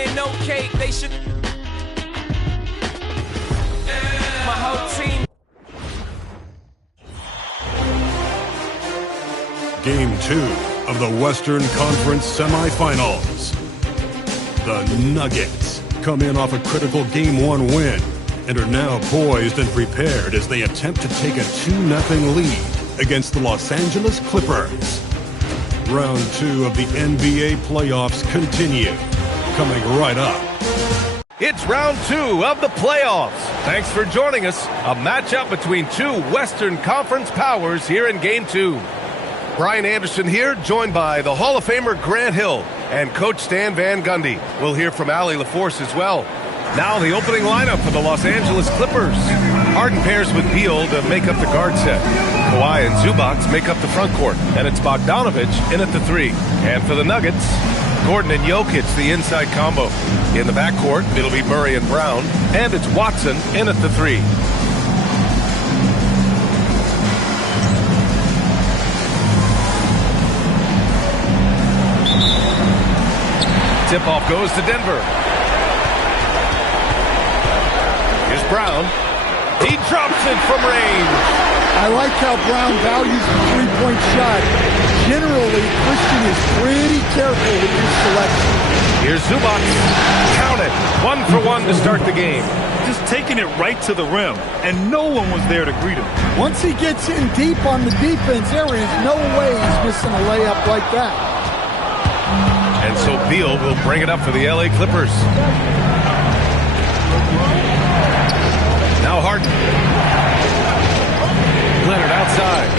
ain't no cake. They should. My whole team. Game 2 of the Western Conference Semifinals. The Nuggets come in off a critical Game 1 win and are now poised and prepared as they attempt to take a 2-0 lead against the Los Angeles Clippers. Round 2 of the NBA playoffs continue, coming right up. It's round 2 of the playoffs. Thanks for joining us. A matchup between two Western Conference powers here in Game 2. Brian Anderson here, joined by the Hall of Famer Grant Hill and Coach Stan Van Gundy. We'll hear from Allie LaForce as well. Now the opening lineup for the Los Angeles Clippers. Harden pairs with Beal to make up the guard set. Kawhi and Zubac make up the front court. And it's Bogdanovich in at the 3. And for the Nuggets, Gordon and Jokic, the inside combo. In the backcourt, it'll be Murray and Brown. And it's Watson in at the 3. Tip-off goes to Denver. Here's Brown. He drops it from range. I like how Brown values the three-point shot. Generally, Christian is pretty careful with his selection. Here's Zubac. Count it. 1 for 1 to start the game. Just taking it right to the rim, and no one was there to greet him. Once he gets in deep on the defense, there is no way he's missing a layup like that. And so Beal will bring it up for the LA Clippers. Now Harden. Leonard outside.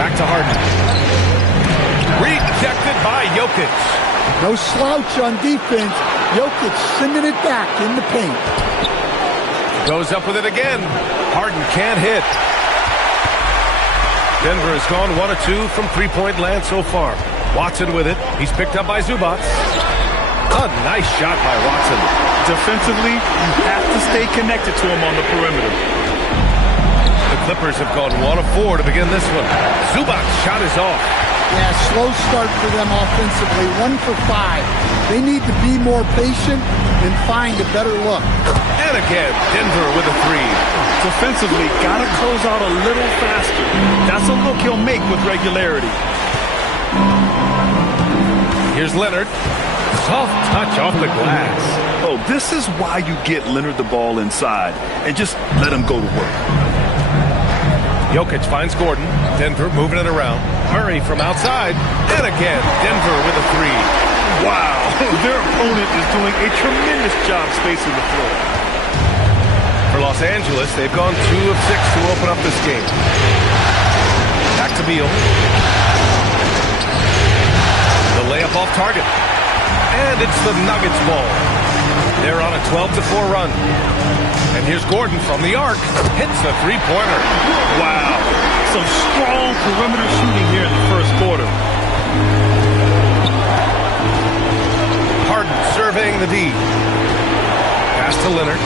Back to Harden. Rejected by Jokic. No slouch on defense. Jokic sending it back in the paint. Goes up with it again. Harden can't hit. Denver has gone 1 of 2 from three-point land so far. Watson with it. He's picked up by Zubac. A nice shot by Watson. Defensively, you have to stay connected to him on the perimeter. The Clippers have gone 1 of 4 to begin this one. Zubac's shot is off. Yeah, slow start for them offensively. 1 for 5. They need to be more patient and find a better look. And again, Denver with a 3. Defensively, got to close out a little faster. That's a look he'll make with regularity. Here's Leonard. Soft touch off the glass. Oh, this is why you get Leonard the ball inside and just let him go to work. Jokic finds Gordon. Denver moving it around. Murray from outside. And again, Denver with a 3. Wow, their opponent is doing a tremendous job spacing the floor. For Los Angeles, they've gone 2 of 6 to open up this game. Back to Beal. The layup off target. And it's the Nuggets ball. They're on a 12-4 run. And here's Gordon from the arc. Hits the three-pointer. Wow. Some strong perimeter shooting here in the first quarter. Harden surveying the D. Pass to Leonard.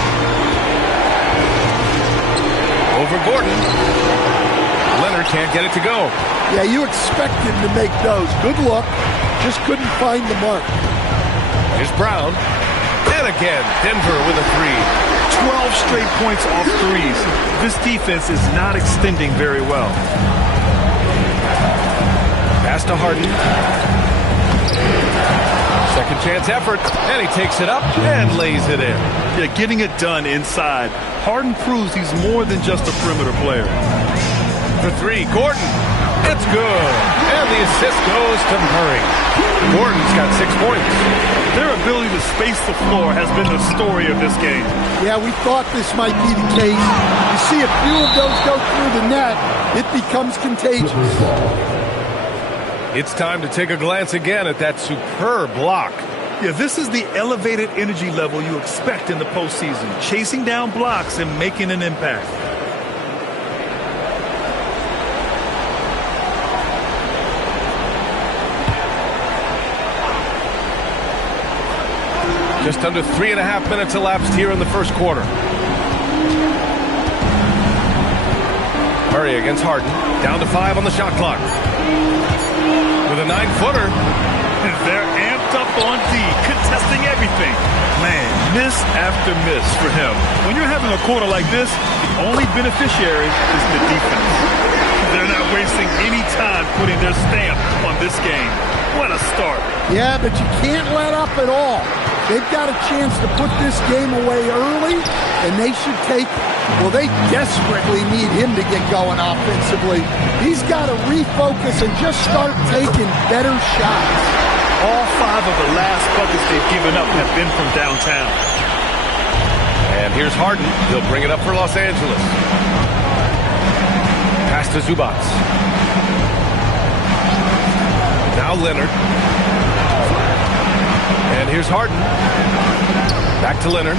Over Gordon. Leonard can't get it to go. Yeah, you expect him to make those. Good look. Just couldn't find the mark. Here's Brown. And again, Denver with a 3. 12 straight points off threes. This defense is not extending very well. Pass to Harden. Second chance effort. And he takes it up and lays it in. Yeah, getting it done inside. Harden proves he's more than just a perimeter player. For 3, Gordon. It's good. And the assist goes to Murray. Gordon's got 6 points. Their ability to space the floor has been the story of this game. Yeah, we thought this might be the case. You see a few of those go through the net, it becomes contagious. It's time to take a glance again at that superb block. Yeah, this is the elevated energy level you expect in the postseason. Chasing down blocks and making an impact. Just under 3.5 minutes elapsed here in the first quarter. Murray against Harden. Down to 5 on the shot clock. With a 9-footer. They're amped up on D, contesting everything. Miss after miss for him. When you're having a quarter like this, the only beneficiary is the defense. They're not wasting any time putting their stamp on this game. What a start. Yeah, but you can't let up at all. They've got a chance to put this game away early, and they should take, well, they desperately need him to get going offensively. He's got to refocus and just start taking better shots. All 5 of the last buckets they've given up have been from downtown. And here's Harden. He'll bring it up for Los Angeles. Pass to Zubac. Now Leonard. And here's Harden. Back to Leonard.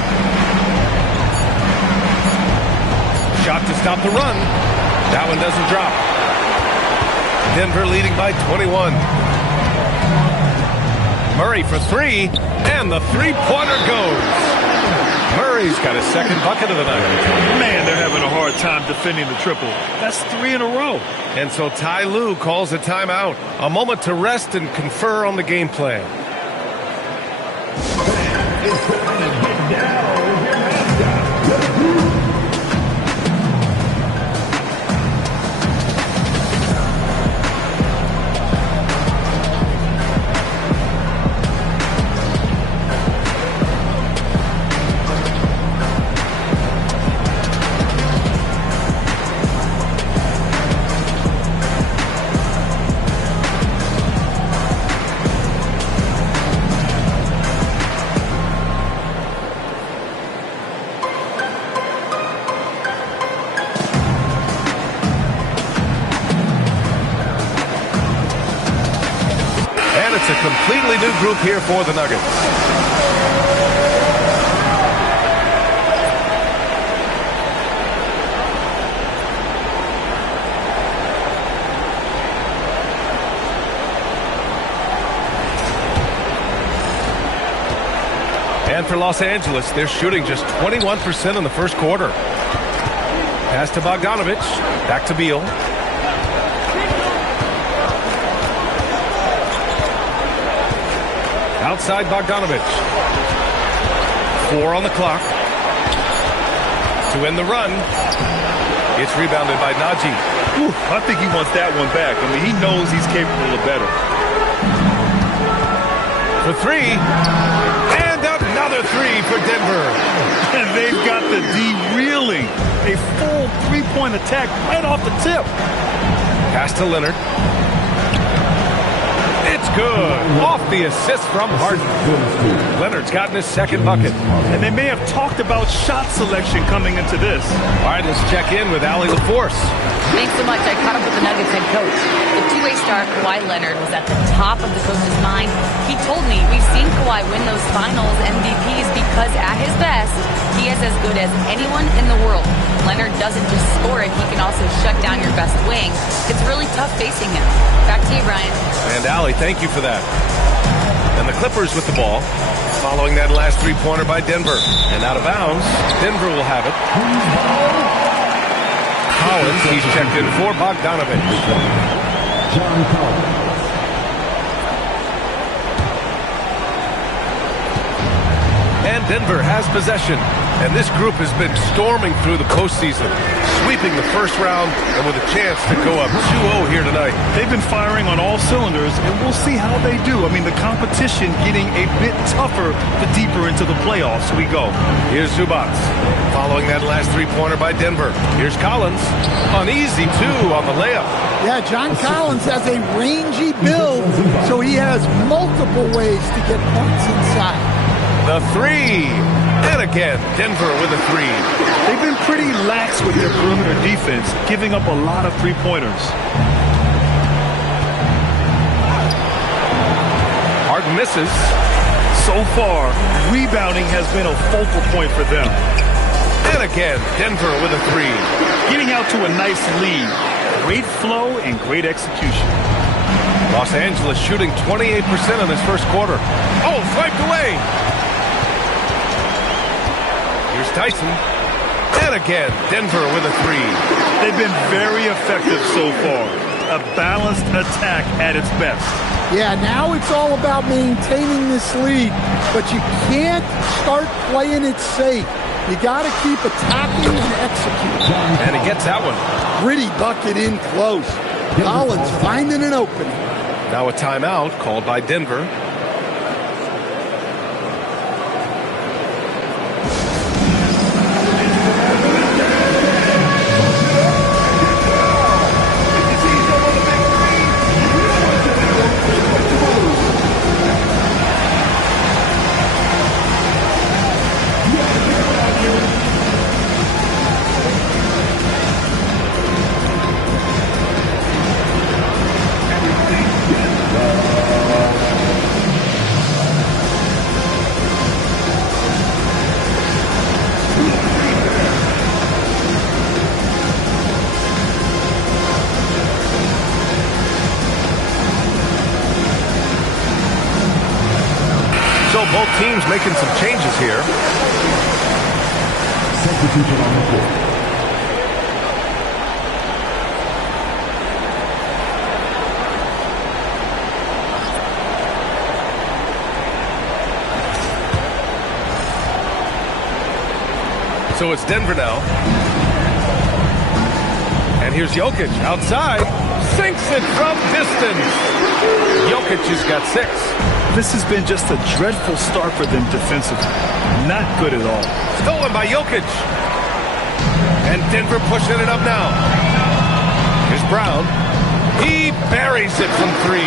Shot to stop the run. That one doesn't drop. Denver leading by 21. Murray for 3, and the three-pointer goes. Murray's got his second bucket of the night. Man, they're having a hard time defending the triple. That's 3 in a row. And so Ty Lue calls a timeout. A moment to rest and confer on the game plan. A completely new group here for the Nuggets. And for Los Angeles, they're shooting just 21% in the first quarter. Pass to Bogdanovich. Back to Beal. Outside Bogdanovich. 4 on the clock. To end the run. It's rebounded by Najee. Ooh, I think he wants that one back. I mean, he knows he's capable of better. For 3. And another 3 for Denver. And they've got the D reeling. A full 3-point attack right off the tip. Pass to Leonard. It's good. Off the assist from Harden. Leonard's gotten his second bucket. And they may have talked about shot selection coming into this. All right, let's check in with Allie LaForce. Thanks so much. I caught up with the Nuggets head coach. The two-way star, Kawhi Leonard, was at the top of the coach's mind. He told me we've seen Kawhi win those finals MVPs because at his best, he is as good as anyone in the world. Leonard doesn't just score it, he can also shut down your best wing. It's really tough facing him. Back to you, Brian. And Allie, thank you for that. And the Clippers with the ball, following that last three-pointer by Denver. And out of bounds, Denver will have it. Collins, he's checked in for Bogdanovich. John Collins. And Denver has possession. And this group has been storming through the postseason, sweeping the first round and with a chance to go up 2-0 here tonight. They've been firing on all cylinders, and we'll see how they do. I mean, the competition getting a bit tougher the deeper into the playoffs we go. Here's Zubac, following that last three-pointer by Denver. Here's Collins, an easy 2 on the layup. Yeah, John Collins has a rangy build, so he has multiple ways to get points inside. The 3. And again, Denver with a 3. They've been pretty lax with their perimeter defense, giving up a lot of three-pointers. Harden misses. So far, rebounding has been a focal point for them. And again, Denver with a 3. Getting out to a nice lead. Great flow and great execution. Los Angeles shooting 28% in this first quarter. Oh, swiped away. Here's Tyson. And again, Denver with a 3. They've been very effective so far. A balanced attack at its best. Yeah, now it's all about maintaining this lead, but you can't start playing it safe. You got to keep attacking and executing. And he gets that one. Gritty bucket in close. Collins finding an opening. Now a timeout called by Denver. So both teams making some changes here. Substitution on the court. So it's Denver now. And here's Jokic outside. Sinks it from distance. Jokic has got 6. This has been just a dreadful start for them defensively. Not good at all. Stolen by Jokic. And Denver pushing it up now. Here's Brown. He buries it from 3.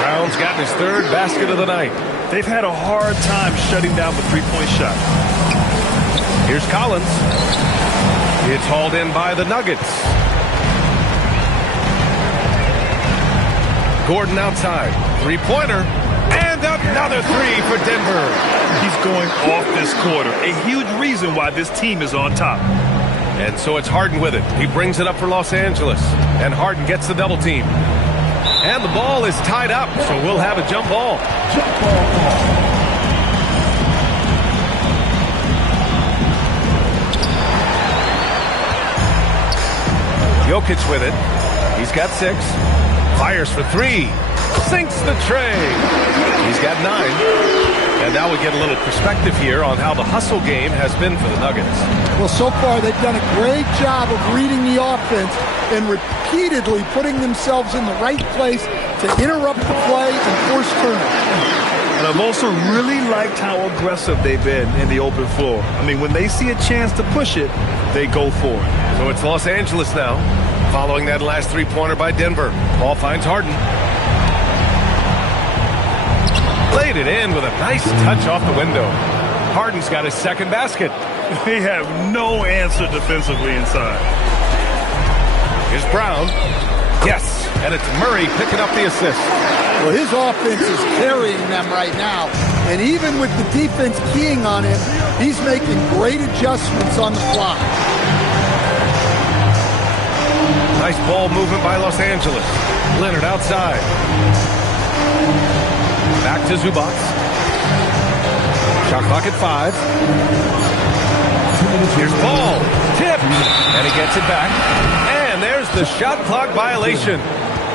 Brown's gotten his 3rd basket of the night. They've had a hard time shutting down the three-point shot. Here's Collins. It's hauled in by the Nuggets. Gordon outside. 3-pointer. And another 3 for Denver. He's going off this quarter. A huge reason why this team is on top. And so it's Harden with it. He brings it up for Los Angeles. And Harden gets the double team. And the ball is tied up, so we'll have a jump ball. Jump ball. Jokic with it. He's got 6. Fires for 3. Sinks the tray. He's got 9. And now we get a little perspective here on how the hustle game has been for the Nuggets. Well, so far they've done a great job of reading the offense and repeatedly putting themselves in the right place to interrupt the play and force turnovers. And I've also really liked how aggressive they've been in the open floor. I mean, when they see a chance to push it, they go for it. So it's Los Angeles now, following that last 3-pointer by Denver. Ball finds Harden. Laid it in with a nice touch off the window. Harden's got his 2nd basket. They have no answer defensively inside. Here's Brown. Yes, and it's Murray picking up the assist. Well, his offense is carrying them right now. And even with the defense keying on him, he's making great adjustments on the fly. Nice ball movement by Los Angeles. Leonard outside. Back to Zubac. Shot clock at 5. Here's ball. Tip. And he gets it back. And there's the shot clock violation.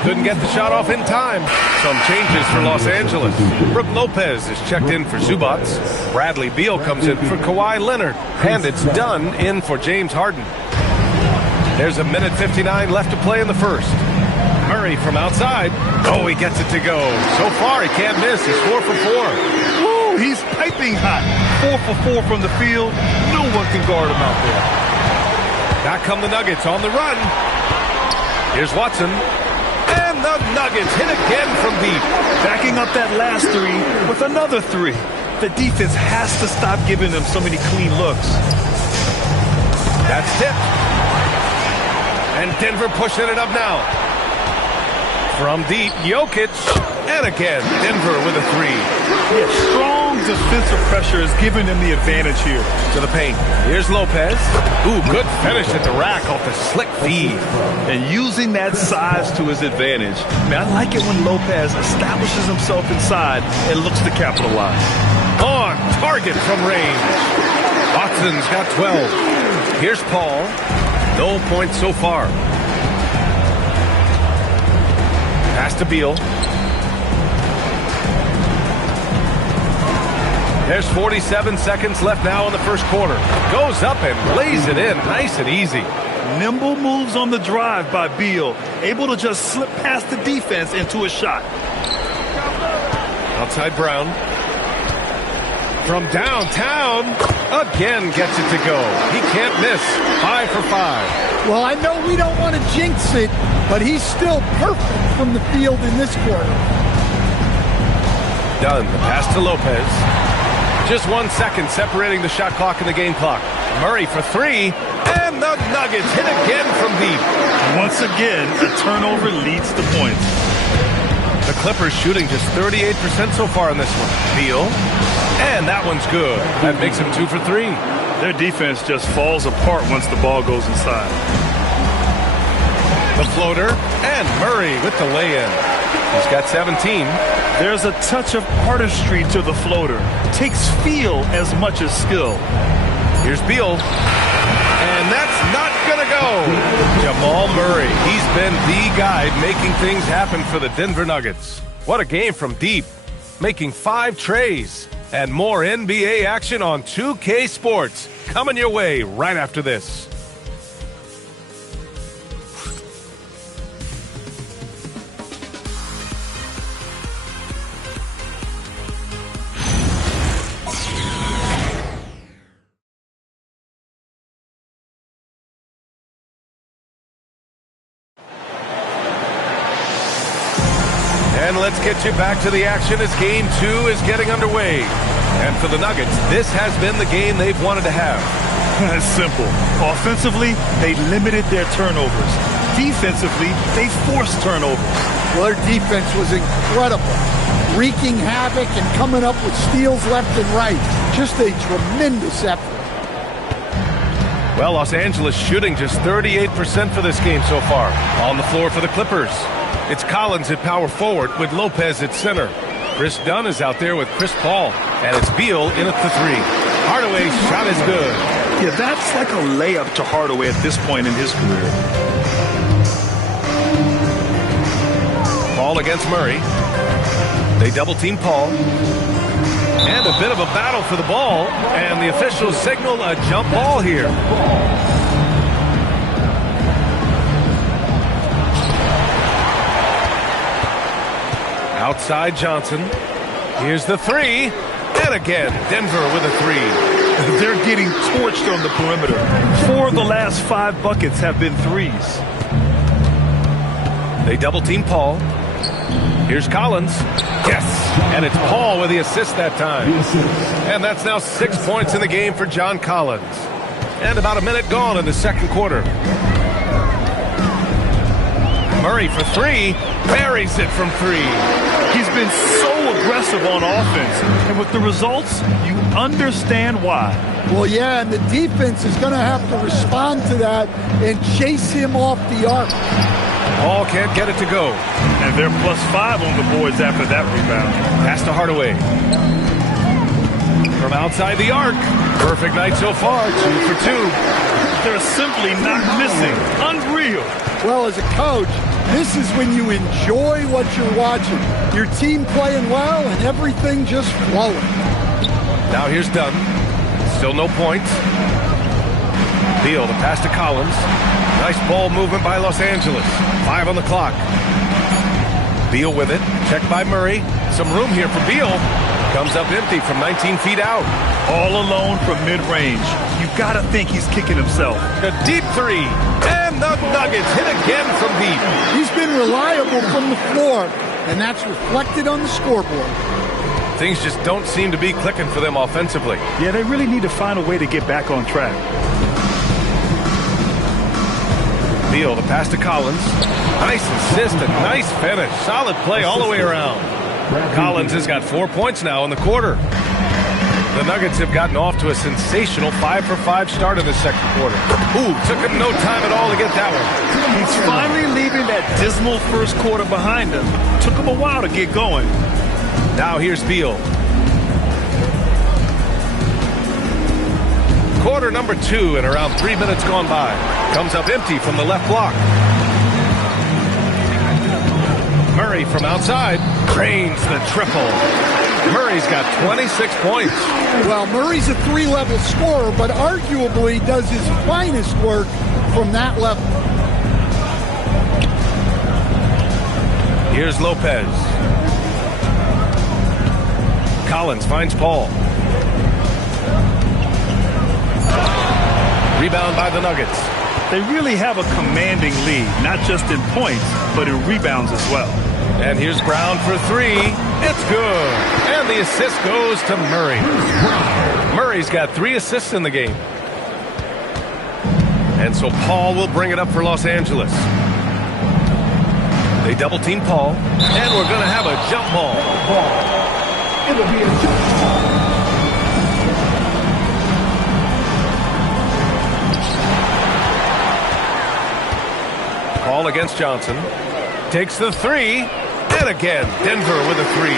Couldn't get the shot off in time. Some changes for Los Angeles. Brook Lopez is checked in for Zubac. Bradley Beal comes in for Kawhi Leonard. And it's Dunn in for James Harden. There's 1:59 left to play in the first. Murray from outside. Oh, he gets it to go. So far, he can't miss. He's 4 for 4. Woo, he's piping hot. 4 for 4 from the field. No one can guard him out there. Back come the Nuggets on the run. Here's Watson. And the Nuggets hit again from deep. Backing up that last 3 with another 3. The defense has to stop giving them so many clean looks. That's tipped. And Denver pushing it up now. From deep, Jokic. And again, Denver with a 3. Yeah, strong defensive pressure is giving them the advantage here. To the paint. Here's Lopez. Ooh, good finish at the rack off the slick feed. And using that size to his advantage. I mean, I like it when Lopez establishes himself inside and looks to capitalize. On target from range. Watson's got 12. Here's Paul. No points so far. Pass to Beal. There's 47 seconds left now in the first quarter. Goes up and lays it in nice and easy. Nimble moves on the drive by Beal, able to just slip past the defense into a shot. Outside Brown. From downtown, again gets it to go. He can't miss. 5 for 5. Well, I know we don't want to jinx it, but he's still perfect from the field in this quarter. Done. The pass to Lopez. Just 1 second separating the shot clock and the game clock. Murray for 3, and the Nuggets hit again from deep. Once again, a turnover leads to points. The Clippers shooting just 38% so far in this one. Beal, and that one's good. That makes them 2 for 3. Their defense just falls apart once the ball goes inside. The floater, and Murray with the lay-in. He's got 17. There's a touch of artistry to the floater. Takes feel as much as skill. Here's Beal. And that's not going to go. Jamal Murray. He's been the guy making things happen for the Denver Nuggets. What a game from deep. Making 5 trays. And more NBA action on 2K Sports. Coming your way right after this. And let's get you back to the action as Game 2 is getting underway. And for the Nuggets, this has been the game they've wanted to have. It's simple. Offensively, they limited their turnovers. Defensively, they forced turnovers. Well, their defense was incredible. Wreaking havoc and coming up with steals left and right. Just a tremendous effort. Well, Los Angeles shooting just 38% for this game so far. On the floor for the Clippers. It's Collins at power forward with Lopez at center. Chris Dunn is out there with Chris Paul. And it's Beal in at the 3. Hardaway's shot is good. Yeah, that's like a layup to Hardaway at this point in his career. Paul against Murray. They double-team Paul. And a bit of a battle for the ball. And the officials signal a jump ball here. Outside Johnson. Here's the 3. And again, Denver with a 3. They're getting torched on the perimeter. 4 of the last 5 buckets have been threes. They double-team Paul. Here's Collins. Yes! And it's Paul with the assist that time. And that's now 6 points in the game for John Collins. And about a minute gone in the second quarter. Murray for 3. Buries it from 3. He's been so aggressive on offense. And with the results, you understand why. Well, yeah, and the defense is going to have to respond to that and chase him off the arc. Paul can't get it to go. And they're +5 on the boards after that rebound. Pass to Hardaway. From outside the arc. Perfect night so far. 2 for 2. They're simply not missing. Unreal. Well, as a coach, this is when you enjoy what you're watching. Your team playing well and everything just flowing. Now here's Dunn. Still no points. Beal, the pass to Collins. Nice ball movement by Los Angeles. 5 on the clock. Beal with it. Checked by Murray. Some room here for Beal. Comes up empty from 19 feet out. All alone from mid-range. You've got to think he's kicking himself. A deep 3. And the Nuggets hit again from deep. He's been reliable from the floor, and that's reflected on the scoreboard. Things just don't seem to be clicking for them offensively. Yeah, they really need to find a way to get back on track. Beal, the pass to Collins. Nice assist and nice finish. Solid play all the way around. Collins has got 4 points now in the quarter. The Nuggets have gotten off to a sensational 5 for 5 start in the second quarter. Ooh, took him no time at all to get that one. He's finally leaving that dismal first quarter behind him. Took him a while to get going. Now here's Beal. Quarter number 2 and around 3 minutes gone by. Comes up empty from the left block. Murray from outside drains the triple. Murray's got 26 points. Well, Murray's a three-level scorer, but arguably does his finest work from that level. Here's Lopez. Collins finds Paul. Rebound by the Nuggets. They really have a commanding lead, not just in points, but in rebounds as well. And here's Brown for three. It's good. And the assist goes to Murray. Murray's got 3 assists in the game. And so Paul will bring it up for Los Angeles. They double team Paul. And we're going to have a jump ball. It'll be a jump ball. Paul against Johnson. Takes the 3. And again, Denver with a 3.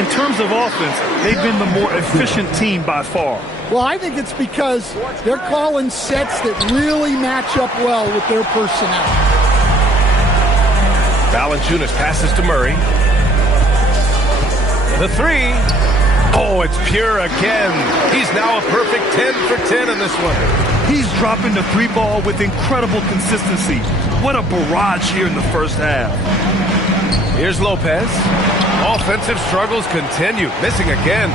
In terms of offense, they've been the more efficient team by far. Well, I think it's because they're calling sets that really match up well with their personnel. Valanciunas passes to Murray. The 3. Oh, it's pure again. He's now a perfect 10 for 10 in this one. He's dropping the 3 ball with incredible consistency. What a barrage here in the first half. Here's Lopez. Offensive struggles continue. Missing again.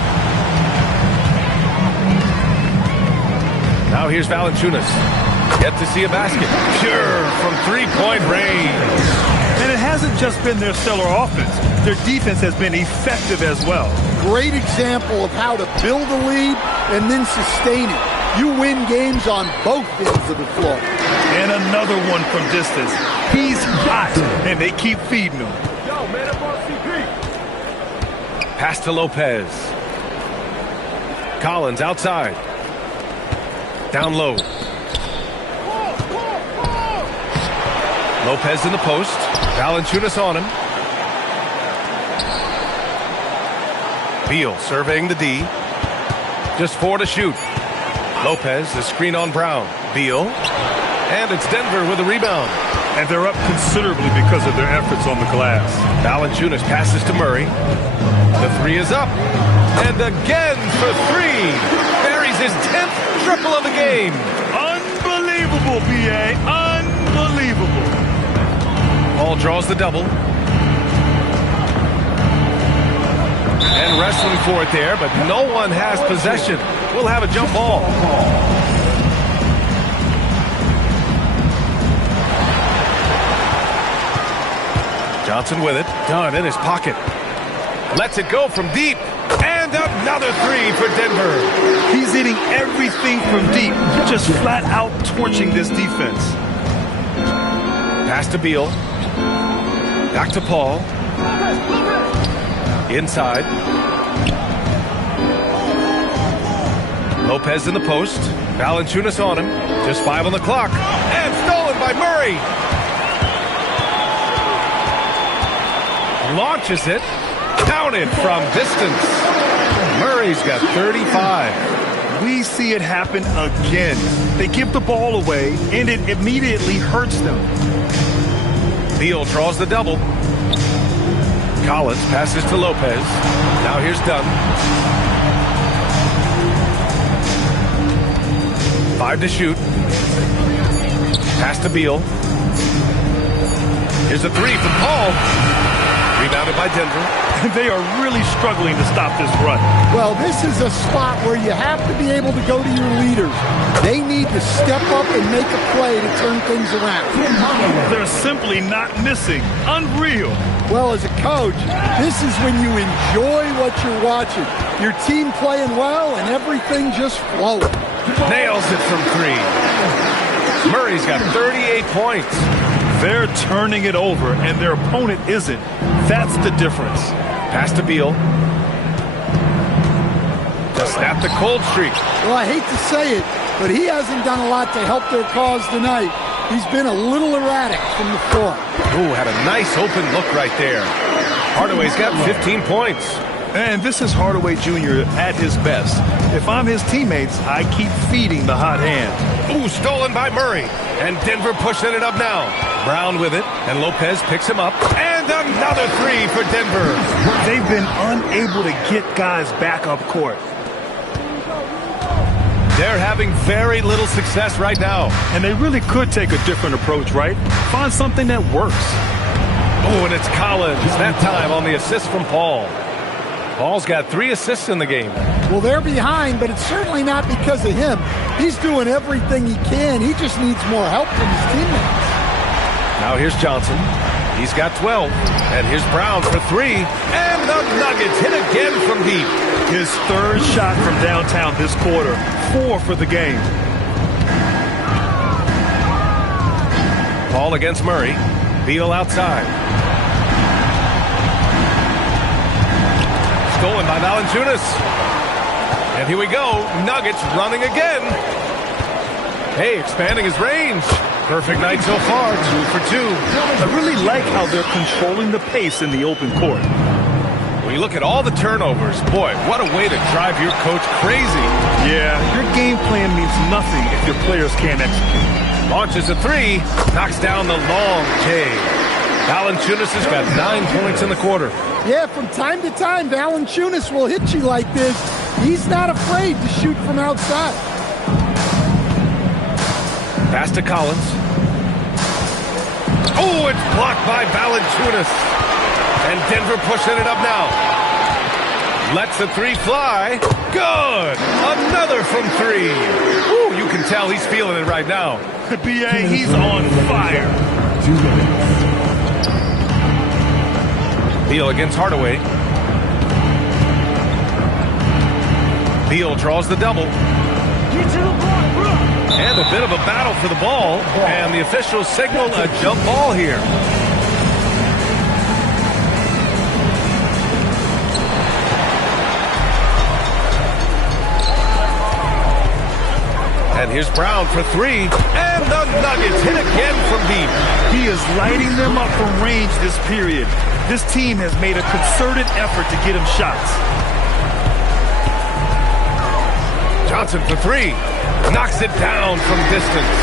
Now here's Valanciunas. Yet to see a basket. Pure from three-point range. And it hasn't just been their stellar offense. Their defense has been effective as well. Great example of how to build a lead and then sustain it. You win games on both ends of the floor. And another one from distance. He's hot, and they keep feeding him. Yo, man up on CP. Pass to Lopez. Collins outside. Down low. Lopez in the post. Valanciunas on him. Beal surveying the D. Just 4 to shoot. Lopez, the screen on Brown. Beal. And it's Denver with a rebound. And they're up considerably because of their efforts on the glass. Valanciunas passes to Murray. The 3 is up. And again for 3. Buries his 10th triple of the game. Unbelievable, B.A. Unbelievable. Paul draws the double. And wrestling for it there, but no one has possession. We'll have a jump ball. Johnson with it. Dunn in his pocket. Lets it go from deep. And another 3 for Denver. He's hitting everything from deep, just flat out torching this defense. Pass to Beal. Back to Paul. Inside. Lopez in the post. Valanciunas on him. Just 5 on the clock. And stolen by Murray. Launches it. Counted from distance. Murray's got 35. We see it happen again. They give the ball away, and it immediately hurts them. Beal draws the double. Collins passes to Lopez. Now here's Dunn. 5 to shoot. Pass to Beal. Here's a 3 from Paul. Rebounded by Denver. They are really struggling to stop this run. Well, this is a spot where you have to be able to go to your leaders. They need to step up and make a play to turn things around. They're simply not missing. Unreal. Well, as a coach, this is when you enjoy what you're watching. Your team playing well and everything just flowing. Nails it from 3. Murray's got 38 points. They're turning it over, and their opponent isn't. That's the difference. Pass to Beal. To snap the cold streak. Well, I hate to say it, but he hasn't done a lot to help their cause tonight. He's been a little erratic from the floor. Ooh, had a nice open look right there. Hardaway's got 15 points. And this is Hardaway Jr. at his best. If I'm his teammates, I keep feeding the hot hand. Ooh, stolen by Murray. And Denver pushing it up now. Brown with it, and Lopez picks him up. And And another three for Denver. They've been unable to get guys back up court. They're having very little success right now. And they really could take a different approach, right? Find something that works. Oh, and it's Collins. That time on the assist from Paul. Paul's got 3 assists in the game. Well, they're behind, but it's certainly not because of him. He's doing everything he can. He just needs more help from his teammates. Now here's Johnson. He's got 12. And here's Brown for 3. And the Nuggets hit again from deep. His 3rd shot from downtown this quarter. 4 for the game. Paul against Murray. Beal outside. Stolen by Valanciunas. And here we go. Nuggets running again. Hey, expanding his range. Perfect night so far. 2 for 2. I really like how they're controlling the pace in the open court. When you look at all the turnovers, boy, what a way to drive your coach crazy. Yeah, your game plan means nothing if your players can't execute. Launches a 3. Knocks down the long J. Valanciunas has got 9 points in the quarter. Yeah, from time to time, Valanciunas will hit you like this. He's not afraid to shoot from outside. Pass to Collins. Oh, it's blocked by Valanciunas. And Denver pushing it up now. Lets the 3 fly. Good. Another from 3. Ooh, you can tell he's feeling it right now. B.A., he's on fire. 2 minutes. Beal against Hardaway. Beal draws the double. And a bit of a battle for the ball. And the officials signal a jump ball here. And here's Brown for 3. And the Nuggets hit again from deep. He is lighting them up from range this period. This team has made a concerted effort to get him shots. Johnson for 3. Knocks it down from distance.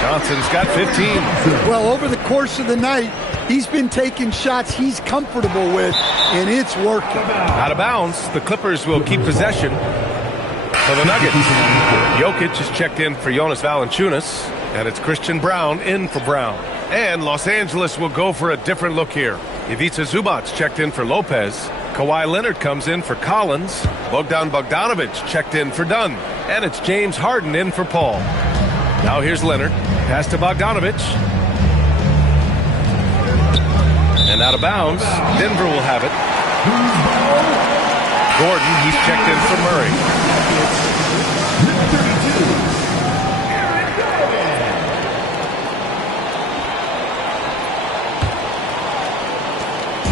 Johnson's got 15. Well, over the course of the night, he's been taking shots he's comfortable with, and it's working. Out of bounds, the Clippers will keep possession for the Nuggets. Jokic is checked in for Jonas Valanciunas, and it's Christian Brown in for Brown. And Los Angeles will go for a different look here. Ivica Zubac's checked in for Lopez. Kawhi Leonard comes in for Collins. Bogdan Bogdanovic checked in for Dunn. And it's James Harden in for Paul. Now here's Leonard. Pass to Bogdanovic. And out of bounds, Denver will have it. Gordon, he's checked in for Murray.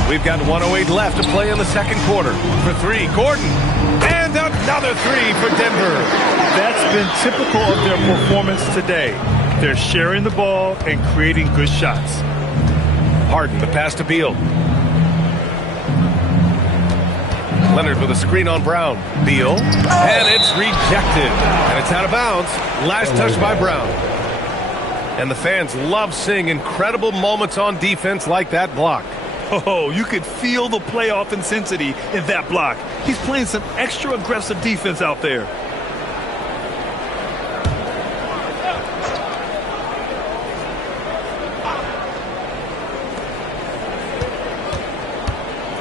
We've got 1:08 left to play in the second quarter. For 3, Gordon. And another 3 for Denver. That's been typical of their performance today. They're sharing the ball and creating good shots. Harden, the pass to Beal. Leonard with a screen on Brown. Beal. And it's rejected. And it's out of bounds. Last touch by Brown. And the fans love seeing incredible moments on defense like that block. Oh, you could feel the playoff intensity in that block. He's playing some extra aggressive defense out there.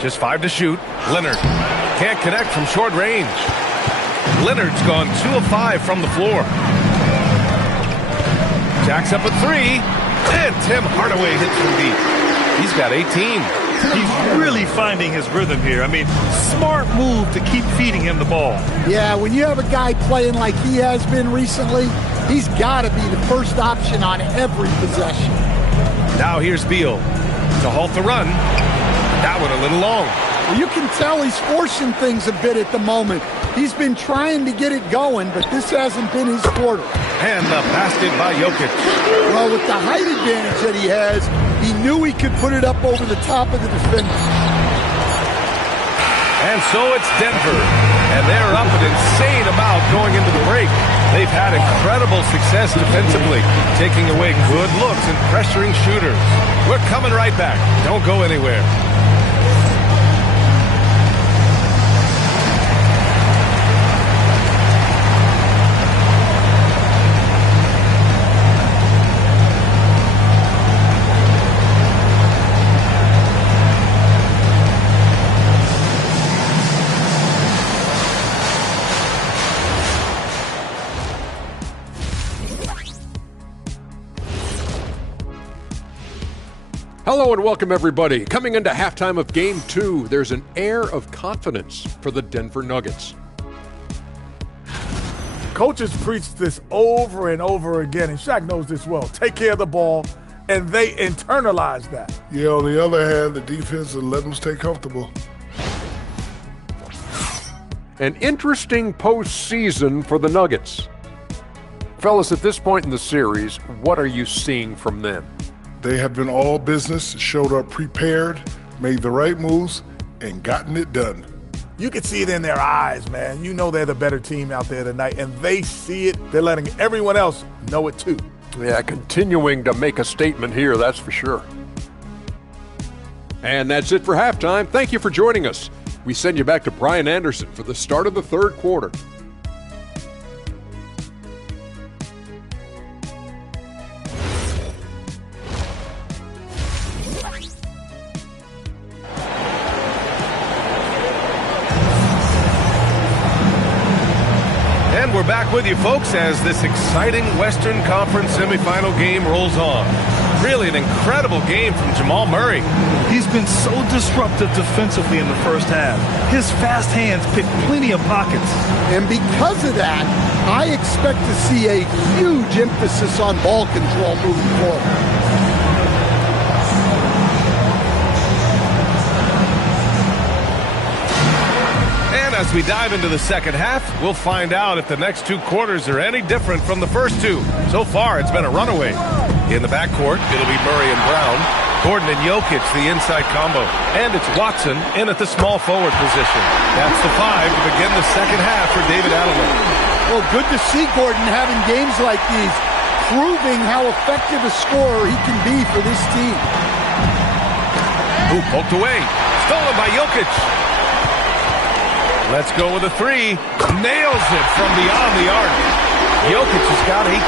Just 5 to shoot. Leonard can't connect from short range. Leonard's gone 2 of 5 from the floor. Jacks up a 3. And Tim Hardaway hits from deep. He's got 18. He's really finding his rhythm here. I mean, smart move to keep feeding him the ball. Yeah, when you have a guy playing like he has been recently, he's got to be the first option on every possession. Now here's Beal to halt the run. That one a little long. Well, you can tell he's forcing things a bit at the moment. He's been trying to get it going, but this hasn't been his quarter. And the basket by Jokic. Well, with the height advantage that he has, he knew he could put it up over the top of the defender. And so it's Denver. And they're up an insane amount going into the break. They've had incredible success defensively, taking away good looks and pressuring shooters. We're coming right back. Don't go anywhere. Hello and welcome, everybody. Coming into halftime of Game 2, there's an air of confidence for the Denver Nuggets. Coaches preach this over and over again, and Shaq knows this well. Take care of the ball, and they internalize that. Yeah, on the other hand, the defense will let them stay comfortable. An interesting postseason for the Nuggets. Fellas, at this point in the series, what are you seeing from them? They have been all business, showed up prepared, made the right moves, and gotten it done. You can see it in their eyes, man. You know they're the better team out there tonight, and they see it. They're letting everyone else know it too. Yeah, continuing to make a statement here, that's for sure. And that's it for halftime. Thank you for joining us. We send you back to Brian Anderson for the start of the third quarter. And we're back with you, folks, as this exciting Western Conference Semifinal game rolls on. Really an incredible game from Jamal Murray. He's been so disruptive defensively in the first half. His fast hands pick plenty of pockets. And because of that, I expect to see a huge emphasis on ball control moving forward. As we dive into the second half, we'll find out if the next two quarters are any different from the first two. So far, it's been a runaway. In the backcourt, it'll be Murray and Brown. Gordon and Jokic, the inside combo. And it's Watson in at the small forward position. That's the five to begin the second half for David Adelman. Well, good to see Gordon having games like these, proving how effective a scorer he can be for this team. Ooh, poked away. Stolen by Jokic. Let's go with a three. Nails it from beyond the arc. Jokic has got 18.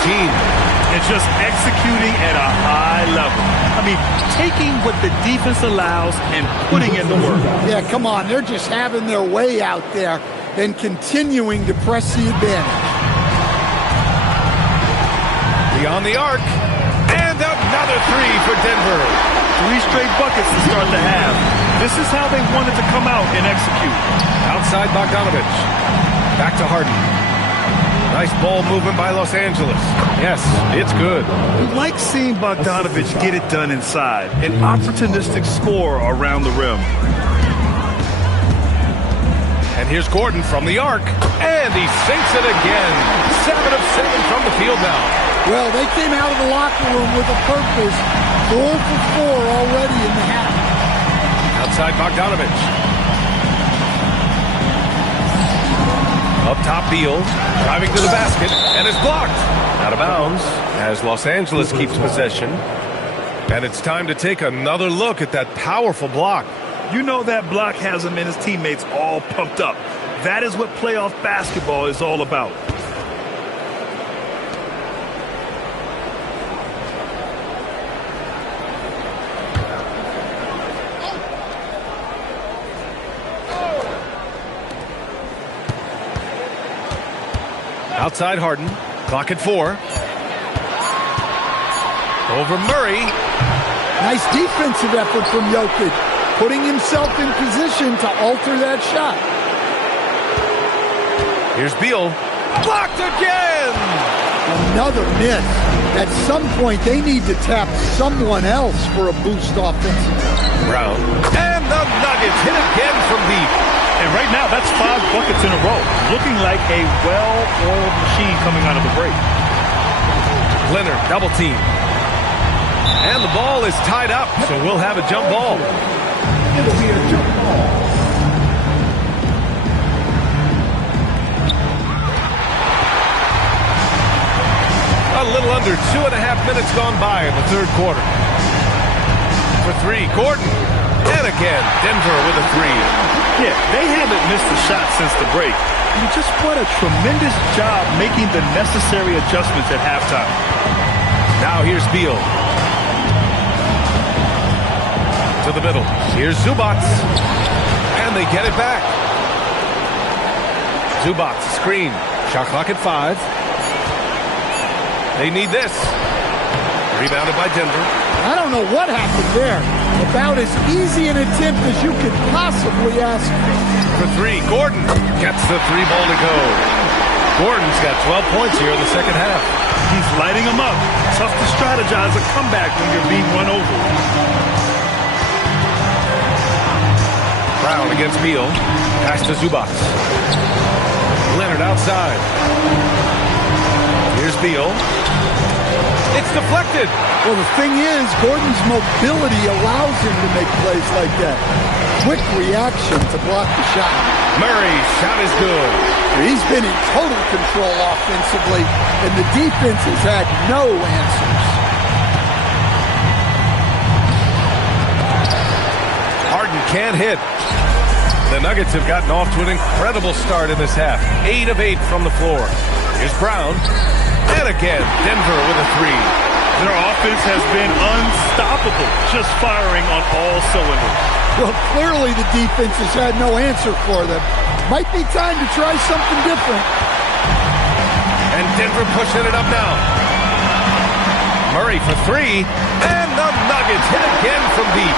It's just executing at a high level. I mean, taking what the defense allows and putting in the work. Yeah, come on. They're just having their way out there and continuing to press the advantage. Beyond the arc. And another three for Denver. 3 straight buckets to start the half. This is how they wanted to come out and execute. Outside Bogdanovich. Back to Harden. Nice ball movement by Los Angeles. Yes, it's good. We like seeing Bogdanovich get it done inside. An opportunistic score around the rim. And here's Gordon from the arc. And he sinks it again. 7 of 7 from the field now. Well, they came out of the locker room with a purpose. 4 for 4 already in the half. Outside Bogdanovich. Up top, Beal, driving to the basket, and is blocked. Out of bounds as Los Angeles keeps possession. And it's time to take another look at that powerful block. You know that block has him and his teammates all pumped up. That is what playoff basketball is all about. Outside Harden. Clock at 4. Over Murray. Nice defensive effort from Jokic, putting himself in position to alter that shot. Here's Beal. Blocked again! Another miss. At some point, they need to tap someone else for a boost offensively. Brown. And the Nuggets hit again from deep. And right now, that's 5 buckets in a row. Looking like a well-oiled machine coming out of the break. Leonard, double team. And the ball is tied up, so we'll have a jump ball. It'll be a jump ball. Under 2.5 minutes gone by in the third quarter. For three, Gordon. And again, Denver with a three. Yeah, they haven't missed a shot since the break. And just what a tremendous job making the necessary adjustments at halftime. Now here's Beal. To the middle. Here's Zubac. And they get it back. Zubac, screen. Shot clock at 5. They need this. Rebounded by Denver. I don't know what happened there. About as easy an attempt as you could possibly ask. For three, Gordon gets the three ball to go. Gordon's got 12 points here in the second half. He's lighting them up. Tough to strategize a comeback when you're being run over. Brown against Beal. Pass to Zubac. Leonard outside. Here's Beal. It's deflected. Well, the thing is, Gordon's mobility allows him to make plays like that. Quick reaction to block the shot. Murray's shot is good. He's been in total control offensively, and the defense has had no answers. Harden can't hit. The Nuggets have gotten off to an incredible start in this half. 8 of 8 from the floor. Here's Brown. And again, Denver with a three. Their offense has been unstoppable, just firing on all cylinders. Well, clearly the defense has had no answer for them. Might be time to try something different. And Denver pushing it up now. Murray for three. And the Nuggets hit again from deep.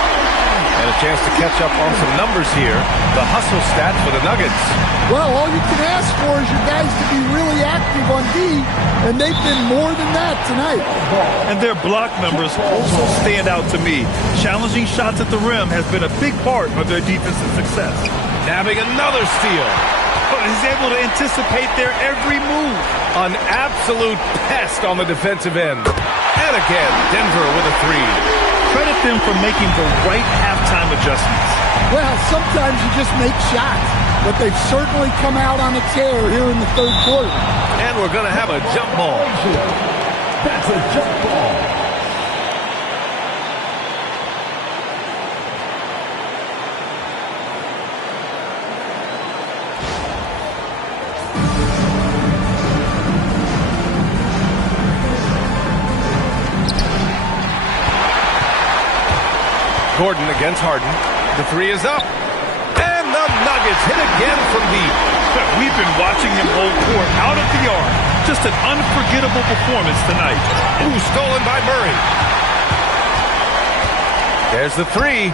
And a chance to catch up on some numbers here. The hustle stat for the Nuggets. Well, all you can ask for is your guys to be really active on D, and they've been more than that tonight. And their block numbers also stand out to me. Challenging shots at the rim has been a big part of their defensive success. Nabbing another steal. He's able to anticipate their every move. An absolute pest on the defensive end. And again, Denver with a three. Credit them for making the right halftime adjustments. Well, sometimes you just make shots, but they've certainly come out on a tear here in the third quarter. And we're going to have a jump ball. That's a jump ball. Gordon against Harden. The three is up. And the Nuggets hit again from deep. We've been watching him hold court out of the arc. Just an unforgettable performance tonight. Ooh, stolen by Murray. There's the three.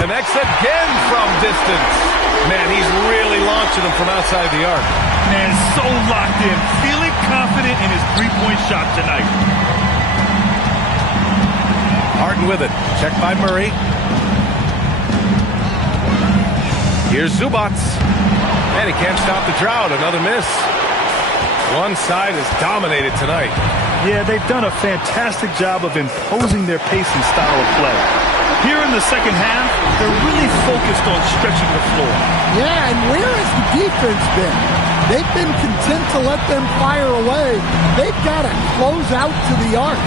Connects again from distance. Man, he's really launching them from outside the arc. Man, so locked in. Feeling confident in his three-point shot tonight. Harden with it. Checked by Murray. Here's Zubac. And he can't stop the drought. Another miss. One side is dominated tonight. Yeah, they've done a fantastic job of imposing their pace and style of play. Here in the second half, they're really focused on stretching the floor. Yeah, and where has the defense been? They've been content to let them fire away. They've got to close out to the arc.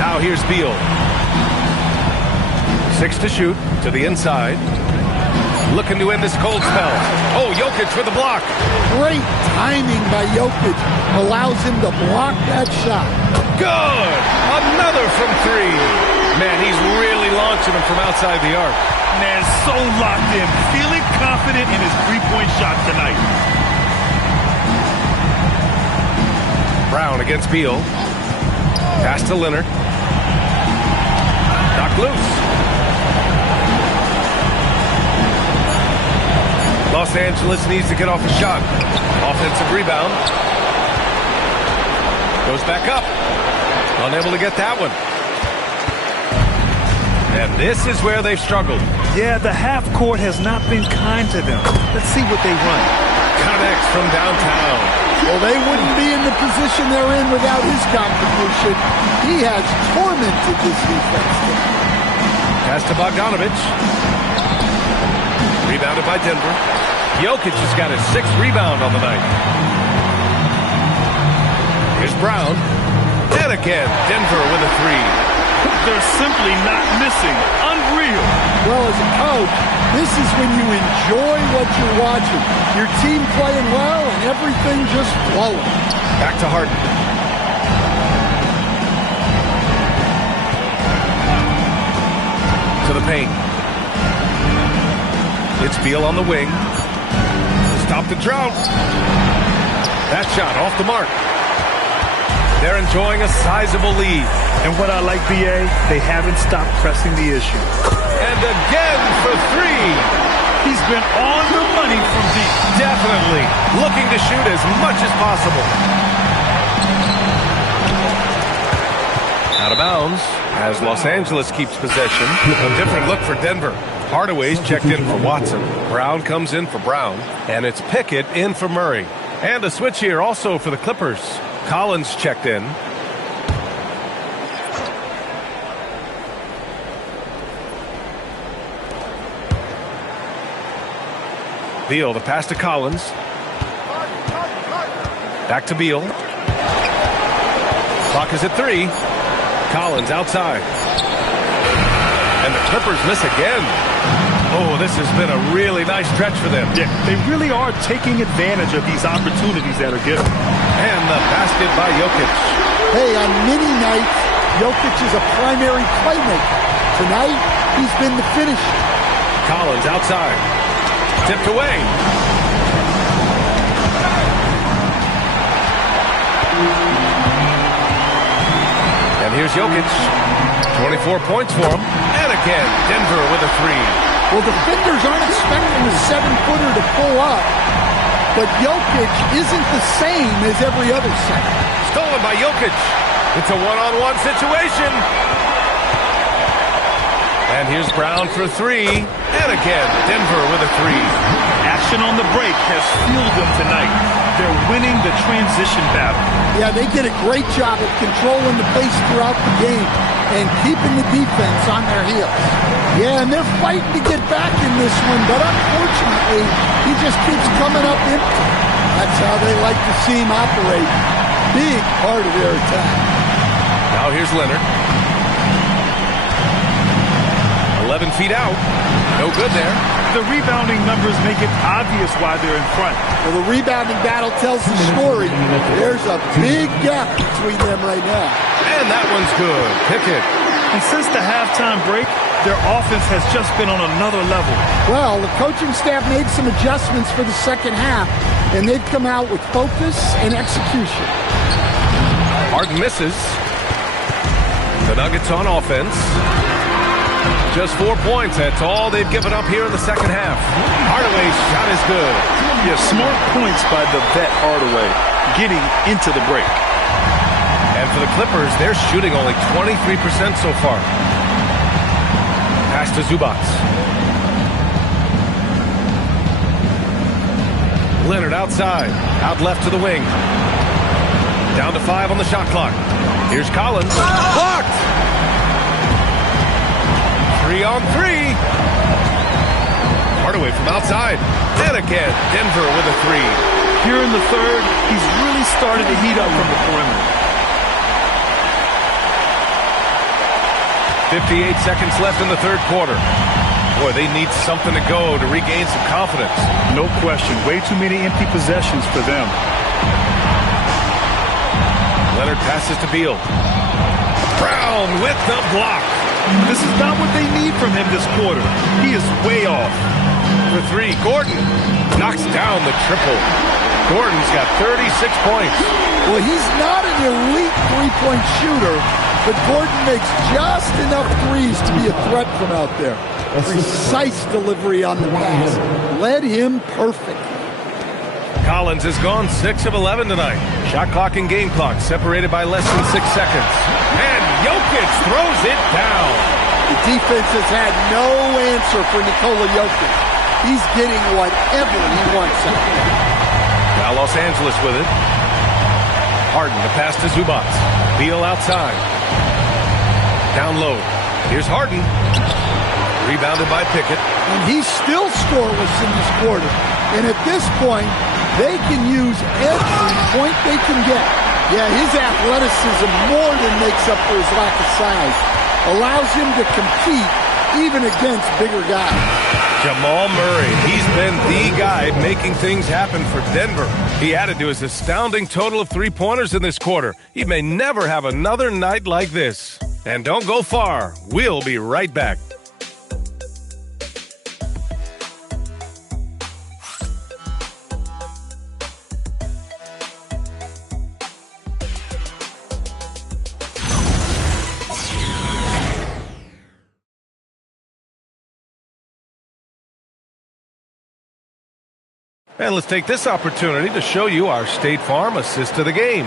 Now here's Beal. 6 to shoot to the inside. Looking to end this cold spell. Oh, Jokic with the block. Great timing by Jokic allows him to block that shot. Good. Another from three. Man, he's really launching them from outside the arc. Man, so locked in. Feeling confident in his three-point shot tonight. Brown against Beal. Pass to Leonard. Knocked loose. Los Angeles needs to get off a shot. Offensive rebound. Goes back up. Unable to get that one. And this is where they've struggled. Yeah, the half court has not been kind to them. Let's see what they run. Connects from downtown. Well, they wouldn't be in the position they're in without his contribution. He has tormented this defense. Pass to Bogdanovich. Rebounded by Denver. Jokic has got his 6th rebound on the night. Here's Brown. And again, Denver with a three. They're simply not missing. Unreal. Well, as a coach, this is when you enjoy what you're watching. Your team playing well and everything just flowing. Back to Harden. To the paint. It's Beal on the wing. Stop the drought. That shot off the mark. They're enjoying a sizable lead. And what I like, B.A., they haven't stopped pressing the issue. And again for three. He's been on the money from deep. Definitely looking to shoot as much as possible. Out of bounds as Los Angeles keeps possession. A different look for Denver. Hardaway's checked in for Watson. Brown comes in for Brown. And it's Pickett in for Murray. And a switch here also for the Clippers. Collins checked in. Beal, the pass to Collins. Back to Beal. Clock is at 3. Collins outside. And the Clippers miss again. Oh, this has been a really nice stretch for them. Yeah, they really are taking advantage of these opportunities that are given. And the basket by Jokic. Hey, on many nights, Jokic is a primary playmaker. Tonight, he's been the finisher. Collins outside. Tipped away. And here's Jokic. 24 points for him. And again, Denver with a three. Well, defenders aren't expecting a 7-footer to pull up, but Jokic isn't the same as every other center. Stolen by Jokic. It's a one-on-one situation. And here's Brown for three. And again, Denver with a three. Action on the break has fueled them tonight. They're winning the transition battle. Yeah, they did a great job of controlling the pace throughout the game and keeping the defense on their heels. Yeah, and they're fighting to get back in this one, but unfortunately, he just keeps coming up empty. That's how they like to see him operate. Big part of their attack. Now here's Leonard. 11 feet out. No good there. The rebounding numbers make it obvious why they're in front. Well, the rebounding battle tells the story. There's a big gap between them right now. And that one's good. Pickett. And since the halftime break, their offense has just been on another level. Well, the coaching staff made some adjustments for the second half, and they've come out with focus and execution. Harden misses. The Nuggets on offense. Just 4 points. That's all they've given up here in the second half. Hardaway's shot is good. Yeah, smart points by the vet Hardaway getting into the break. And for the Clippers, they're shooting only 23% so far. Pass to Zubac. Leonard outside. Out left to the wing. Down to 5 on the shot clock. Here's Collins. Blocked! 3-on-3. Hardaway from outside. And again, Denver with a three. Here in the third, he's really started to heat up from the perimeter. 58 seconds left in the third quarter. Boy, they need something to go to regain some confidence. No question. Way too many empty possessions for them. Leonard passes to Beal. Brown with the block. This is not what they need from him this quarter. He is way off. For three, Gordon knocks down the triple. Gordon's got 36 points. Well, he's not an elite three-point shooter, but Gordon makes just enough threes to be a threat from out there. Precise delivery on the pass. Led him perfectly. Collins has gone 6 of 11 tonight. Shot clock and game clock separated by less than 6 seconds. And Jokic throws it down. The defense has had no answer for Nikola Jokic. He's getting whatever he wants out there. Now Los Angeles with it. Harden, the pass to Zubac. Beal outside. Down low. Here's Harden. Rebounded by Pickett. And he's still scoreless in this quarter. And at this point, they can use every point they can get. Yeah, his athleticism more than makes up for his lack of size. Allows him to compete even against bigger guys. Jamal Murray, he's been the guy making things happen for Denver. He added to his astounding total of three-pointers in this quarter. He may never have another night like this. And don't go far. We'll be right back. And let's take this opportunity to show you our State Farm assist to the game.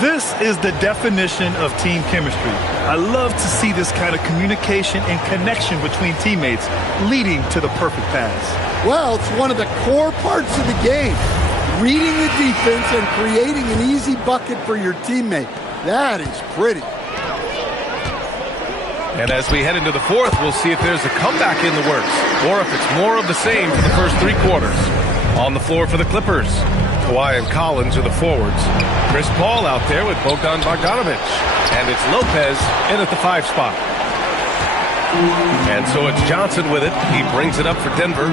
This is the definition of team chemistry. I love to see this kind of communication and connection between teammates leading to the perfect pass. Well, it's one of the core parts of the game. Reading the defense and creating an easy bucket for your teammate. That is pretty. And as we head into the fourth, we'll see if there's a comeback in the works or if it's more of the same for the first three quarters. On the floor for the Clippers, Kawhi and Collins are the forwards. Chris Paul out there with Bogdan Bogdanovic. And it's Lopez in at the 5 spot. And so it's Johnson with it. He brings it up for Denver.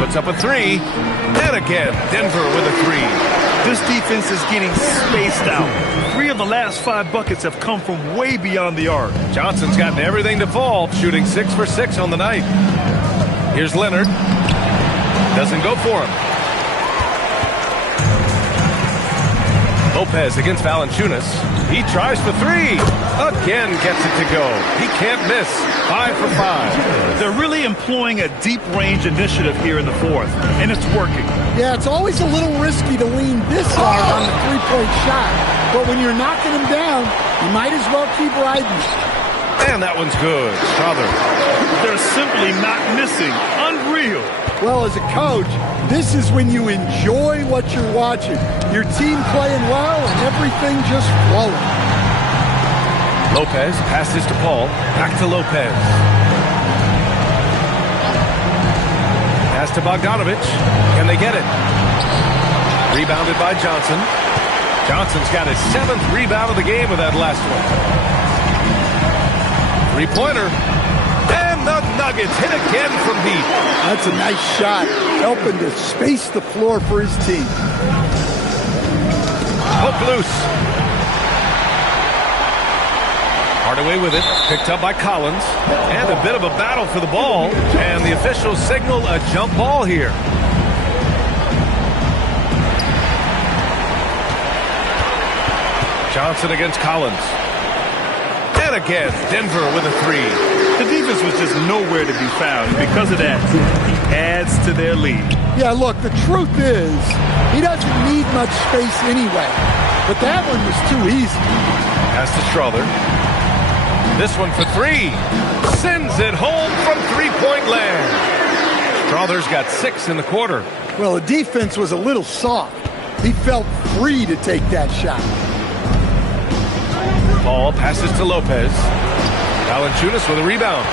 Puts up a 3. And again, Denver with a 3. This defense is getting spaced out. 3 of the last 5 buckets have come from way beyond the arc. Johnson's gotten everything to fall, shooting 6 for 6 on the night. Here's Leonard. Doesn't go for him. Lopez against Valanciunas. He tries for 3. Again gets it to go. He can't miss. 5 for 5. They're really employing a deep range initiative here in the fourth, and it's working. Yeah, it's always a little risky to lean this hard on the three-point shot. But when you're knocking him down, you might as well keep riding. And that one's good. Strother. They're simply not missing. Unreal. Well, as a coach, this is when you enjoy what you're watching. Your team playing well and everything just flowing. Lopez passes to Paul. Back to Lopez. Pass to Bogdanovic. Can they get it? Rebounded by Johnson. Johnson's got his 7th rebound of the game with that last one. Three-pointer. And the Nuggets hit again from deep. That's a nice shot, helping to space the floor for his team. Hook loose. Hardaway with it, picked up by Collins. And a bit of a battle for the ball. And the officials signal a jump ball here. Johnson against Collins. And again, Denver with a 3. The defense was just nowhere to be found. Because of that, he adds to their lead. Yeah, look, the truth is, he doesn't need much space anyway. But that one was too easy. Pass to Strother. This one for 3. Sends it home from three-point land. Strother's got 6 in the quarter. Well, the defense was a little soft. He felt free to take that shot. Paul passes to Lopez. Valanciunas with a rebound.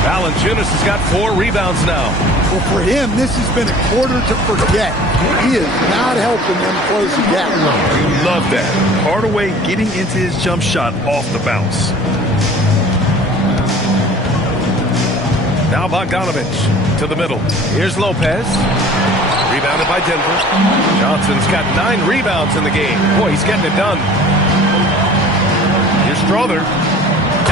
Valanciunas has got 4 rebounds now. Well, for him, this has been a quarter to forget. He is not helping them close the gap. You love that. Hardaway getting into his jump shot off the bounce. Now Bogdanovic to the middle. Here's Lopez. Rebounded by Denver. Johnson's got 9 rebounds in the game. Boy, he's getting it done. Here's Strother.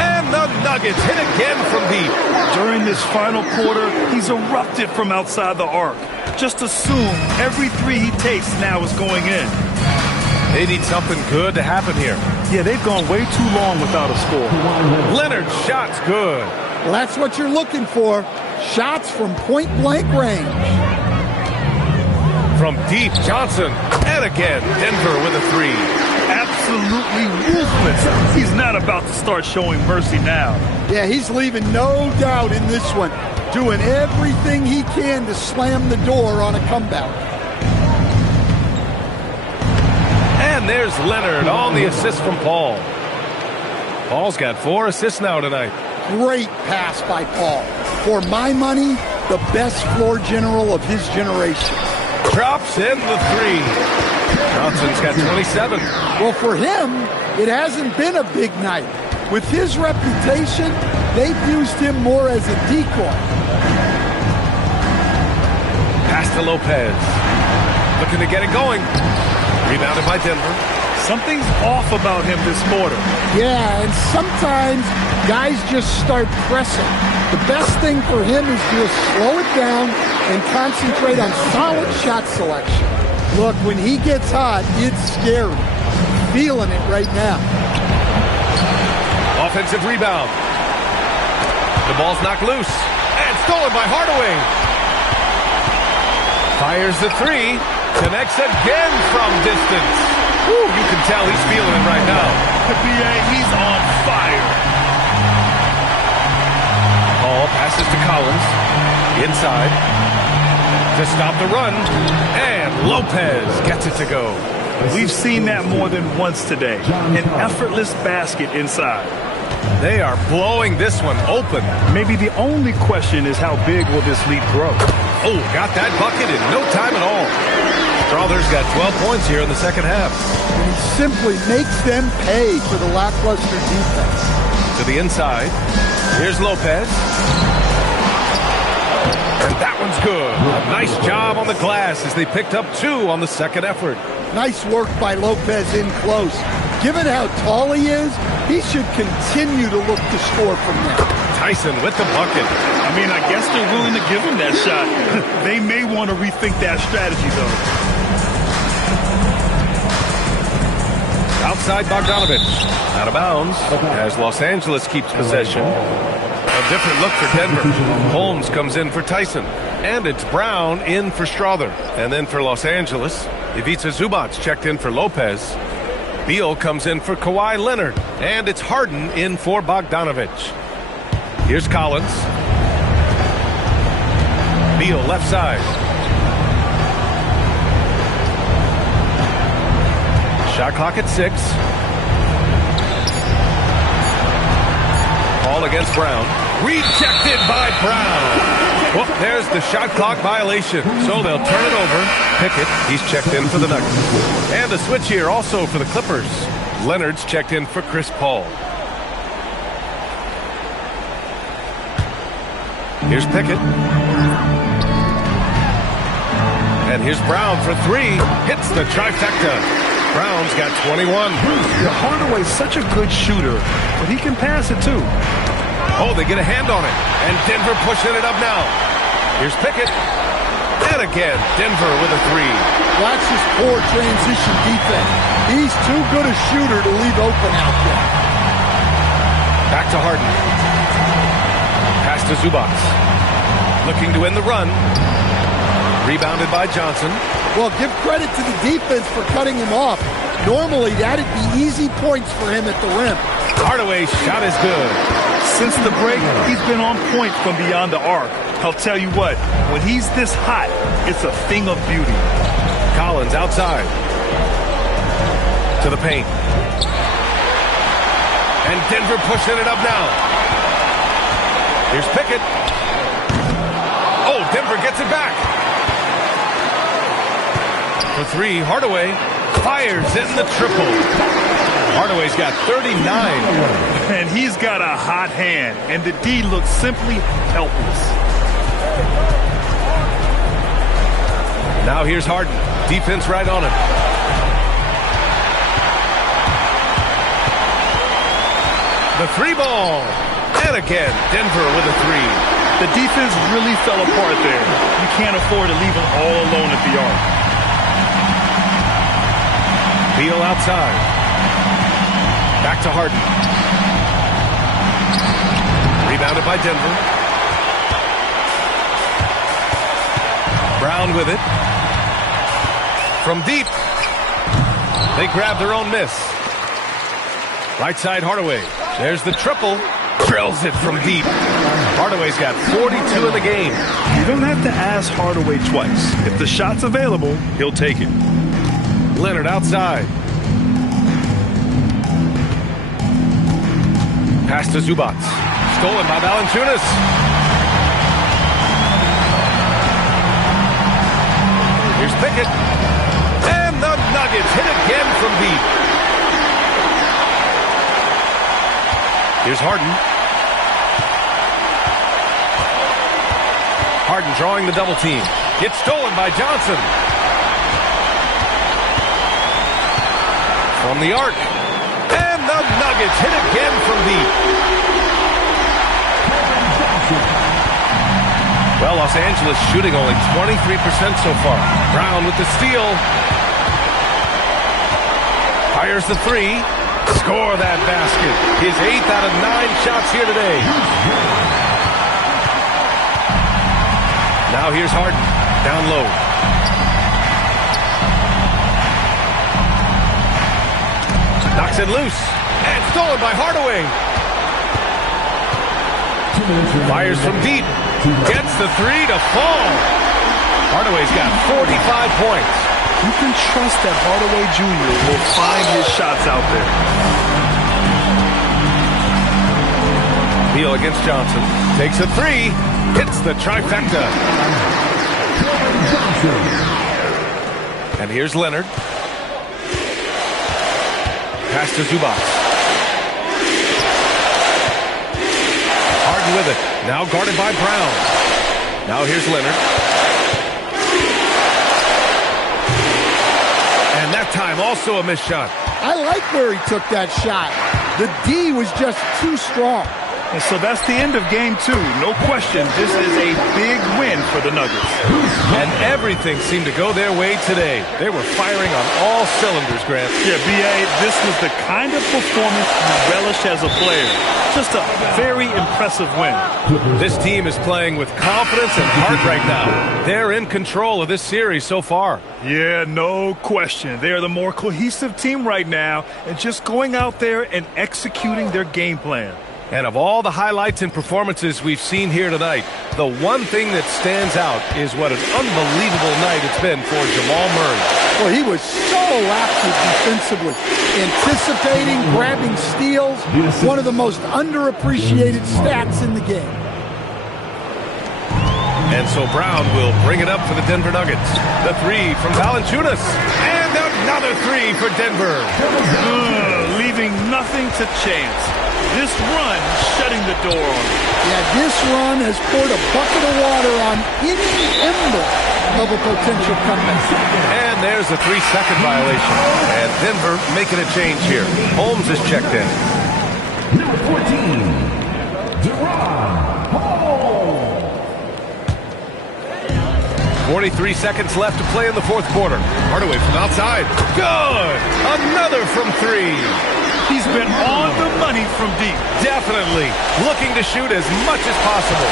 And the Nuggets hit again from deep. During this final quarter, he's erupted from outside the arc. Just assume every 3 he takes now is going in. They need something good to happen here. Yeah, they've gone way too long without a score. Leonard's shot's good. Well, that's what you're looking for. Shots from point-blank range. From deep, Johnson. And again, Denver with a 3. Absolutely ruthless. He's not about to start showing mercy now. Yeah, he's leaving no doubt in this one. Doing everything he can to slam the door on a comeback. And there's Leonard on the assist from Paul. Paul's got 4 assists now tonight. Great pass by Paul. For my money, the best floor general of his generation. Drops in the 3. Johnson's got 27. Well, for him, it hasn't been a big night. With his reputation, they've used him more as a decoy. Pass to Lopez. Looking to get it going. Rebounded by Denver. Something's off about him this quarter. Yeah, and sometimes guys just start pressing. The best thing for him is to just slow it down and concentrate on solid shot selection. Look, when he gets hot, it's scary. Feeling it right now. Offensive rebound. The ball's knocked loose. And stolen by Hardaway. Fires the three. Connects again from distance. Woo, you can tell he's feeling it right now. He's on fire. Ball passes to Collins. Inside. To stop the run. And Lopez gets it to go. We've seen that more than once today. An effortless basket inside. They are blowing this one open. Maybe the only question is how big will this lead grow? Oh, got that bucket in no time at all. Strother's got 12 points here in the second half. And he simply makes them pay for the lackluster defense. To the inside. Here's Lopez. And that one's good. A nice job on the glass as they picked up 2 on the second effort. Nice work by Lopez in close. Given how tall he is, he should continue to look to score from there. Tyson with the bucket. I mean, I guess they're willing to give him that shot. They may want to rethink that strategy, though. Outside Bogdanovich. Out of bounds as Los Angeles keeps possession. A different look for Denver. Holmes comes in for Tyson. And it's Brown in for Strother. And then for Los Angeles, Ivica Zubac checked in for Lopez. Beal comes in for Kawhi Leonard. And it's Harden in for Bogdanovich. Here's Collins. Beal left side. Shot clock at 6. Ball against Brown. Rejected by Brown. Well, there's the shot clock violation. So they'll turn it over. Pickett, he's checked in for the Nuggets. And a switch here also for the Clippers. Leonard's checked in for Chris Paul. Here's Pickett. And here's Brown for 3. Hits the trifecta. Brown's got 21. Hardaway's such a good shooter, but he can pass it too. Oh, they get a hand on it. And Denver pushing it up now. Here's Pickett. And again, Denver with a 3. Watch his poor transition defense. He's too good a shooter to leave open out there. Back to Harden. Pass to Zubac. Looking to win the run. Rebounded by Johnson. Well, give credit to the defense for cutting him off. Normally, that'd be easy points for him at the rim. Hardaway's shot is good. Since the break, he's been on point from beyond the arc. I'll tell you what, when he's this hot, it's a thing of beauty. Collins outside. To the paint. And Denver pushing it up now. Here's Pickett. Oh, Denver gets it back. For 3, Hardaway fires in the triple. Hardaway's got 39. And he's got a hot hand, and the D looks simply helpless. Now here's Harden. Defense right on him. The 3 ball. And again, Denver with a 3. The defense really fell apart there. You can't afford to leave them all alone at the arc. Beal outside. Back to Harden. Rebounded by Denver. Brown with it. From deep. They grab their own miss. Right side Hardaway. There's the triple. Drills it from deep. Hardaway's got 42 in the game. You don't have to ask Hardaway twice. If the shot's available, he'll take it. Leonard outside. Pass to Zubac. Stolen by Valanciunas. Here's Pickett. And the Here's Harden. Harden drawing the double team. Gets stolen by Johnson. From the arc. And the Nuggets hit again from deep. Well, Los Angeles shooting only 23% so far. Brown with the steal. Fires the three. Score that basket. His 8th out of 9 shots here today. Now here's Harden. Down low. Knocks it loose. And stolen by Hardaway. Fires from deep. Gets the three to fall. Hardaway's got 45 points. You can trust that Hardaway Jr. will find his shots out there. Beal against Johnson. Takes a three. Hits the trifecta. And here's Leonard. Pass to Zubac. Harden with it. Now guarded by Brown. Now here's Leonard. And that time also a missed shot. I like where he took that shot. The D was just too strong. And so that's the end of game 2. No question, this is a big win for the Nuggets. And everything seemed to go their way today. They were firing on all cylinders, Grant. Yeah, B.A., this was the kind of performance you relish as a player. Just a very impressive win. This team is playing with confidence and heart right now. They're in control of this series so far. Yeah, no question. They are the more cohesive team right now and just going out there and executing their game plan. And of all the highlights and performances we've seen here tonight, the one thing that stands out is what an unbelievable night it's been for Jamal Murray. Well, he was so active defensively, anticipating, grabbing steals, one of the most underappreciated stats in the game. And so Brown will bring it up for the Denver Nuggets. The three from Valanciunas. And another three for Denver. Leaving nothing to chance. This run shutting the door on him. Yeah, this run has poured a bucket of water on any ember of a potential comeback. And there's a 3-second violation. And Denver making a change here. Holmes is checked in. Number 14, De'Ron Holmes. 43 seconds left to play in the fourth quarter. Hardaway from outside. Good! Another from three. He's been on the money from deep. Definitely looking to shoot as much as possible.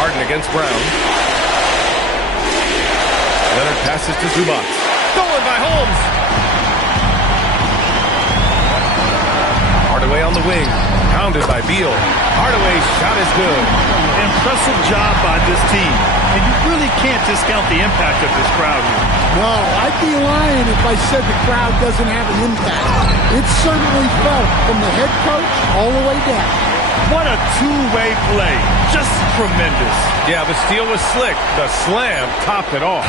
Harden against Brown. Leonard passes to Zubac. Stolen by Holmes. Hardaway on the wing. Pounded by Beal. Hardaway's shot is good. Impressive job by this team. And you really can't discount the impact of this crowd here. No, I'd be lying if I said the crowd doesn't have an impact. It certainly felt from the head coach all the way down. What a two-way play. Just tremendous. Yeah, the steal was slick. The slam topped it off.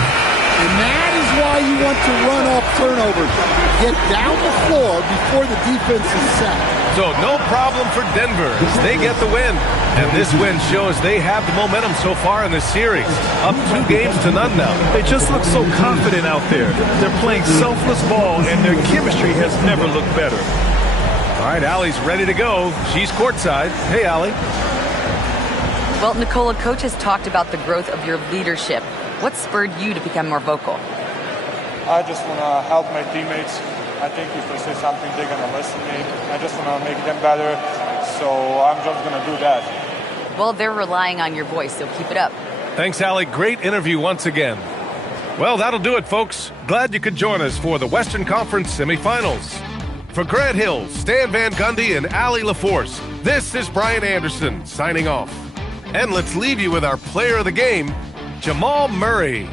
And that is why you want to run off turnovers. Get down the floor before the defense is set. So no problem for Denver as they get the win. And this win shows they have the momentum so far in this series. Up 2-0 now. They just look so confident out there. They're playing selfless ball, and their chemistry has never looked better. All right, Allie's ready to go. She's courtside. Hey, Allie. Well, Nicola, Coach has talked about the growth of your leadership. What spurred you to become more vocal? I just want to help my teammates. I think if I say something, they're going to listen to me. I just want to make them better, so I'm just going to do that. Well, they're relying on your voice, so keep it up. Thanks, Allie. Great interview once again. Well, that'll do it, folks. Glad you could join us for the Western Conference Semifinals. For Grant Hill, Stan Van Gundy, and Allie LaForce, this is Brian Anderson signing off. And let's leave you with our player of the game, Jamal Murray.